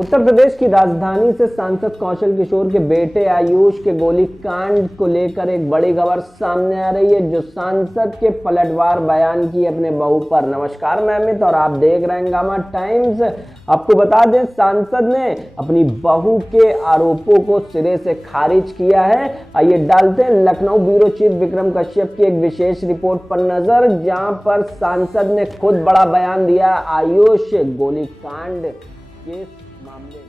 उत्तर प्रदेश की राजधानी से सांसद कौशल किशोर के बेटे आयुष के गोलीकांड को लेकर एक बड़ी खबर सामने आ रही है, जो सांसद के पलटवार बयान की अपने बहू पर। नमस्कार, मैं अमित और आप देख रहे हैं गामा टाइम्स। आपको बता दें, सांसद ने अपनी बहू के आरोपों को सिरे से खारिज किया है। आइए डालते हैं लखनऊ ब्यूरो चीफ विक्रम कश्यप की एक विशेष रिपोर्ट पर नजर, जहां पर सांसद ने खुद बड़ा बयान दिया आयुष गोलीकांड के मामले में।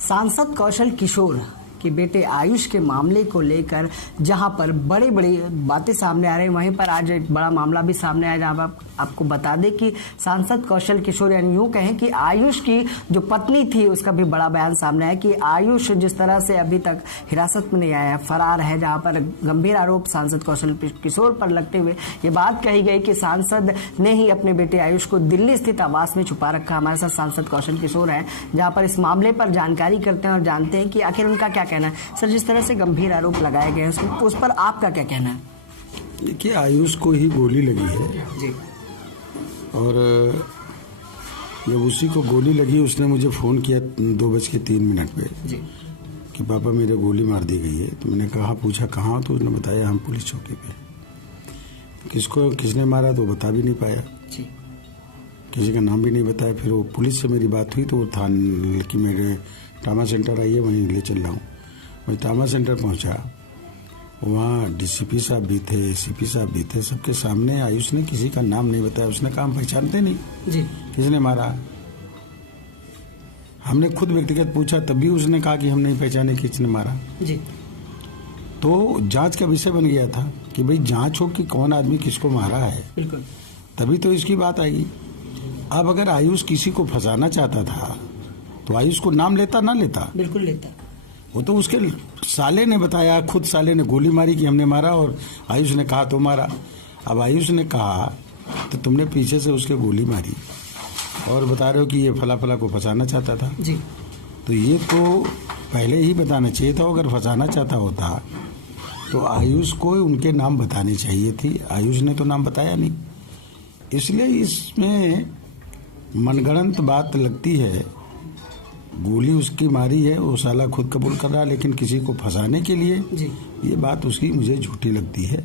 सांसद कौशल किशोर के बेटे आयुष के मामले को लेकर जहां पर बड़ी बड़ी बातें सामने आ रही हैं, वहीं पर आज एक बड़ा मामला भी सामने आया, जहां पर आपको बता दें कि सांसद कौशल किशोर, यानी यूं कहें कि आयुष की जो पत्नी थी, उसका भी बड़ा बयान सामने आया कि आयुष जिस तरह से अभी तक हिरासत में नहीं आया है, फरार है, जहां पर गंभीर आरोप सांसद कौशल किशोर पर लगते हुए ये बात कही गई कि सांसद ने ही अपने बेटे आयुष को दिल्ली स्थित आवास में छुपा रखा। हमारे साथ सांसद कौशल किशोर हैं, जहां पर इस मामले पर जानकारी करते हैं और जानते हैं कि आखिर उनका क्या कहना है। सर, जिस तरह से गंभीर आरोप लगाए गए हैं, उस पर आपका क्या कहना है? देखिए, आयुष को ही गोली लगी है जी, और जब उसी को गोली लगी, उसने मुझे फ़ोन किया 2:03 पे जी कि पापा मेरे गोली मार दी गई है। तो मैंने कहा, पूछा कहाँ, तो उसने बताया हम पुलिस चौकी पे। किसने मारा तो बता भी नहीं पाया जी, किसी का नाम भी नहीं बताया। फिर वो पुलिस से मेरी बात हुई तो वो थाने कि मेरे ट्रामा सेंटर आइए, वहीं ले चल रहा हूँ। वही ट्रामा सेंटर पहुँचा, वहाँ डीसीपी साहब भी थे, एसीपी साहब भी थे, सबके सामने आयुष ने किसी का नाम नहीं बताया। उसने कहा हम पहचानते नहीं जी, किसने मारा। हमने खुद व्यक्तिगत पूछा, तब भी उसने कहा कि हम नहीं पहचाने किसने मारा। जी, तो जांच का विषय बन गया था कि भाई जांच हो कि कौन आदमी किसको मारा है, बिल्कुल, तभी तो इसकी बात आएगी। अब अगर आयुष किसी को फंसाना चाहता था तो आयुष को नाम लेता ना लेता? बिल्कुल लेता। वो तो उसके साले ने बताया, खुद साले ने गोली मारी कि हमने मारा, और आयुष ने कहा तो मारा। अब आयुष ने कहा तो तुमने पीछे से उसके गोली मारी और बता रहे हो कि ये फला फला को फंसाना चाहता था। जी, तो ये तो पहले ही बताना चाहिए था। अगर फंसाना चाहता होता तो आयुष को उनके नाम बताने चाहिए थी। आयुष ने तो नाम बताया नहीं, इसलिए इसमें मनगढ़ंत बात लगती है। गोली उसकी मारी है, वो साला खुद कबूल कर रहा है, लेकिन किसी को फंसाने के लिए जी, ये बात उसकी मुझे झूठी लगती है,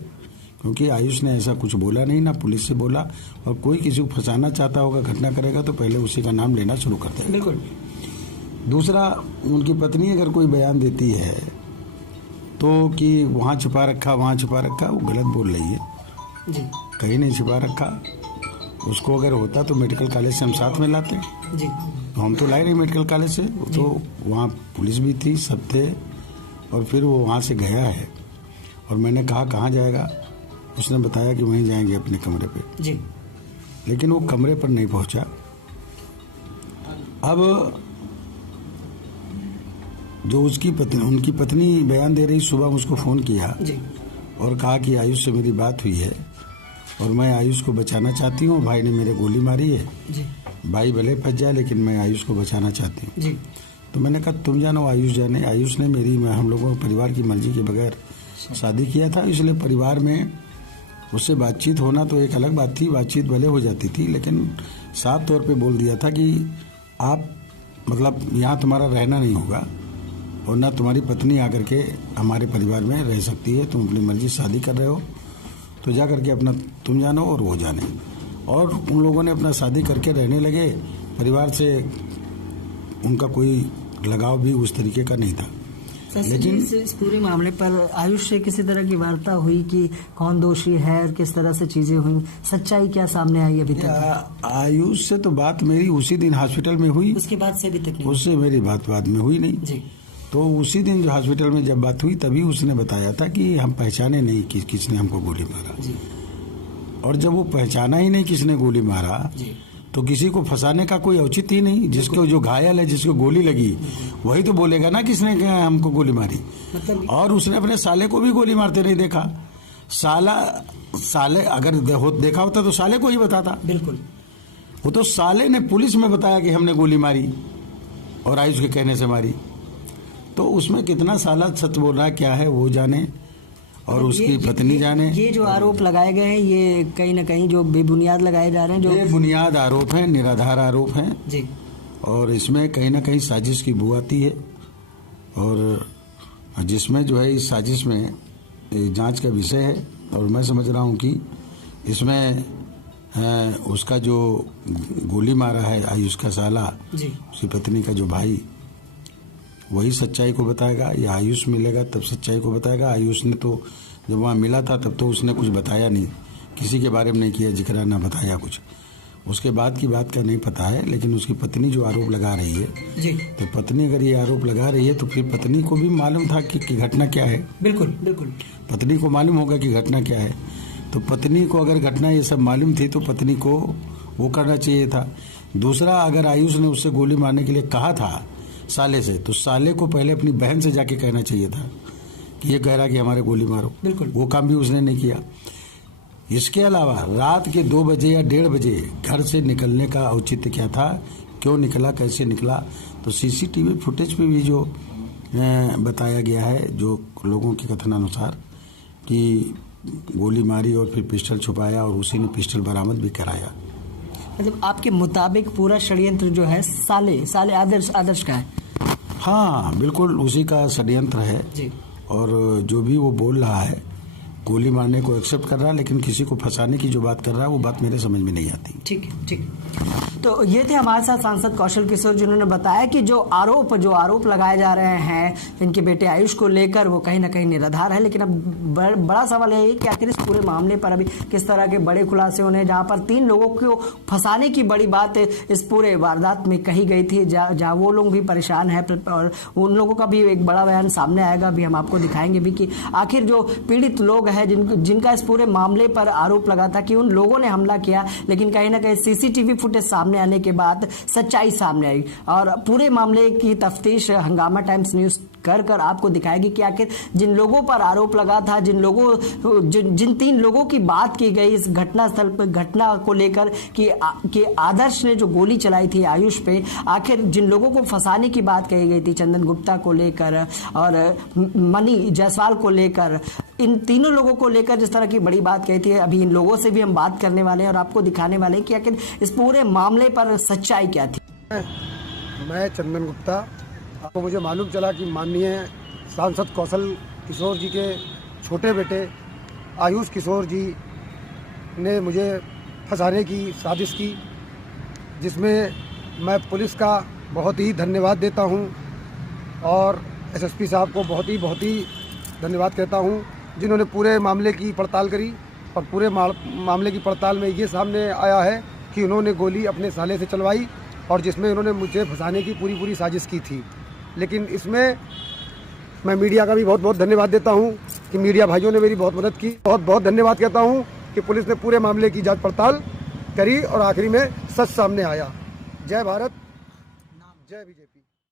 क्योंकि आयुष ने ऐसा कुछ बोला नहीं, ना पुलिस से बोला। और कोई किसी को फंसाना चाहता होगा, घटना करेगा तो पहले उसी का नाम लेना शुरू कर देगा। बिल्कुल। दूसरा, उनकी पत्नी अगर कोई बयान देती है तो कि वहाँ छुपा रखा, वहाँ छुपा रखा, वो गलत बोल रही है जी, कहीं नहीं छुपा रखा। उसको अगर होता तो मेडिकल कॉलेज से हम साथ में लाते जी, तो हम तो लाए नहीं मेडिकल कॉलेज से। तो वहाँ पुलिस भी थी, सब थे, और फिर वो वहाँ से गया है। और मैंने कहा कहाँ जाएगा, उसने बताया कि वहीं जाएंगे अपने कमरे पे जी। लेकिन वो कमरे पर नहीं पहुंचा। अब जो उनकी पत्नी बयान दे रही, सुबह मुझको फ़ोन किया जी। और कहा कि आयुष से मेरी बात हुई है और मैं आयुष को बचाना चाहती हूँ, भाई ने मेरे गोली मारी है, जी। भाई भले फंस जाए लेकिन मैं आयुष को बचाना चाहती हूँ। जी। तो मैंने कहा तुम जानो, आयुष जाने। आयुष ने हम लोगों परिवार की मर्जी के बगैर शादी किया था, इसलिए परिवार में उससे बातचीत होना तो एक अलग बात थी, बातचीत भले हो जाती थी, लेकिन साफ तौर पे बोल दिया था कि आप मतलब यहाँ तुम्हारा रहना नहीं होगा और ना तुम्हारी पत्नी आकर के हमारे परिवार में रह सकती है, तुम अपनी मर्जी शादी कर रहे हो तो जा करके अपना तुम जानो और वो जाने। और उन लोगों ने अपना शादी करके रहने लगे, परिवार से उनका कोई लगाव भी उस तरीके का नहीं था। लेकिन इस पूरे मामले पर आयुष से किसी तरह की वार्ता हुई कि कौन दोषी है और किस तरह से चीजें हुई, सच्चाई क्या सामने आई अभी तक? आयुष से तो बात मेरी उसी दिन हॉस्पिटल में हुई, उसके बाद से अभी तक नहीं? उससे मेरी बात बाद में हुई नहीं जी। तो उसी दिन जो हॉस्पिटल में जब बात हुई तभी उसने बताया था कि हम पहचाने नहीं कि किसने हमको गोली मारा जी। और जब वो पहचाना ही नहीं किसने गोली मारा जी। तो किसी को फंसाने का कोई औचित्य ही नहीं। जिसको जो घायल है, जिसको गोली लगी, वही तो बोलेगा ना किसने हमको गोली मारी। मतलब और उसने अपने साले को भी गोली मारते नहीं देखा। साले अगर देखा होता तो साले को ही बताता। बिल्कुल। वो तो साले ने पुलिस में बताया कि हमने गोली मारी और आयुष के कहने से मारी। तो उसमें कितना साला सच बोल रहा है क्या है वो जाने और उसकी पत्नी जाने। ये जो आरोप लगाए गए हैं ये कहीं ना कहीं जो बेबुनियाद लगाए जा रहे हैं, जो बेबुनियाद आरोप हैं, निराधार आरोप हैं जी। और इसमें कहीं ना कहीं साजिश की बू आती है और जिसमें जो है इस साजिश में जांच का विषय है। और मैं समझ रहा हूँ कि इसमें उसका जो गोली मारा है आयुष का साला, जी। उसकी पत्नी का जो भाई, वही सच्चाई को बताएगा या आयुष मिलेगा तब सच्चाई को बताएगा। आयुष ने तो जब वहाँ मिला था तब तो उसने कुछ बताया नहीं, किसी के बारे में नहीं किया जिक्र, ना बताया कुछ। उसके बाद की बात का नहीं पता है, लेकिन उसकी पत्नी जो आरोप लगा रही है जी। तो पत्नी अगर ये आरोप लगा रही है तो फिर पत्नी को भी मालूम था कि घटना क्या है। बिल्कुल बिल्कुल। पत्नी को मालूम होगा कि घटना क्या है। तो पत्नी को अगर घटना ये सब मालूम थी तो पत्नी को वो करना चाहिए था। दूसरा, अगर आयुष ने उससे गोली मारने के लिए कहा था साले से, तो साले को पहले अपनी बहन से जाके कहना चाहिए था कि ये कह रहा कि हमारे गोली मारो। बिल्कुल। वो काम भी उसने नहीं किया। इसके अलावा रात के 2 बजे या 1:30 बजे घर से निकलने का औचित्य क्या था, क्यों निकला, कैसे निकला? तो सीसीटीवी फुटेज पे भी जो बताया गया है, जो लोगों के कथनानुसार, कि गोली मारी और फिर पिस्टल छुपाया और उसी ने पिस्टल बरामद भी कराया। मतलब आपके मुताबिक पूरा षड्यंत्र जो है साले आदर्श का है? हाँ, बिल्कुल उसी का षड्यंत्र है जी। और जो भी वो बोल रहा है, गोली मारने को एक्सेप्ट कर रहा है, लेकिन किसी को फंसाने की जो बात कर रहा है वो बात मेरे समझ में नहीं आती। ठीक है, ठीक। तो ये थे हमारे साथ सांसद कौशल किशोर, जिन्होंने बताया कि जो आरोप लगाए जा रहे हैं इनके बेटे आयुष को लेकर, वो कहीं ना कहीं निराधार है। लेकिन अब बड़ा सवाल है कि आखिर इस पूरे मामले पर अभी किस तरह के बड़े खुलासे होने, जहां पर 3 लोगों को फंसाने की बड़ी बात इस पूरे वारदात में कही गई थी, जहां वो लोग भी परेशान है और उन लोगों का भी एक बड़ा बयान सामने आएगा, भी हम आपको दिखाएंगे भी कि आखिर जो पीड़ित लोग है जिनका इस पूरे मामले पर आरोप लगा था कि उन लोगों ने हमला किया, लेकिन कहीं ना कहीं सीसीटीवी फुटेज सामने आने के बाद सच्चाई सामने आई और पूरे मामले की तफ्तीश हंगामा टाइम्स न्यूज कर आपको दिखाएगी कि आखिर जिन लोगों पर आरोप लगा था, जिन 3 लोगों की बात की गई इस घटना स्थल पर, घटना को लेकर कि आदर्श ने जो गोली चलाई थी आयुष पे, आखिर जिन लोगों को फंसाने की बात कही गई थी, चंदन गुप्ता को लेकर और मनी जायसवाल को लेकर, इन तीनों लोगों को लेकर जिस तरह की बड़ी बात कही थी, अभी इन लोगों से भी हम बात करने वाले हैं और आपको दिखाने वाले हैं कि आखिर इस पूरे मामले पर सच्चाई क्या थी। मैं चंदन गुप्ता। आपको मुझे मालूम चला कि माननीय सांसद कौशल किशोर जी के छोटे बेटे आयुष किशोर जी ने मुझे फंसाने की साजिश की, जिसमें मैं पुलिस का बहुत ही धन्यवाद देता हूं और एसएसपी साहब को बहुत ही धन्यवाद कहता हूं, जिन्होंने पूरे मामले की पड़ताल करी और पूरे मामले की पड़ताल में ये सामने आया है कि उन्होंने गोली अपने साले से चलवाई और जिसमें उन्होंने मुझे फंसाने की पूरी साजिश की थी। लेकिन इसमें मैं मीडिया का भी बहुत धन्यवाद देता हूं कि मीडिया भाइयों ने मेरी बहुत मदद की। बहुत बहुत धन्यवाद कहता हूँ कि पुलिस ने पूरे मामले की जांच पड़ताल करी और आखिरी में सच सामने आया। जय भारत, जय बीजेपी।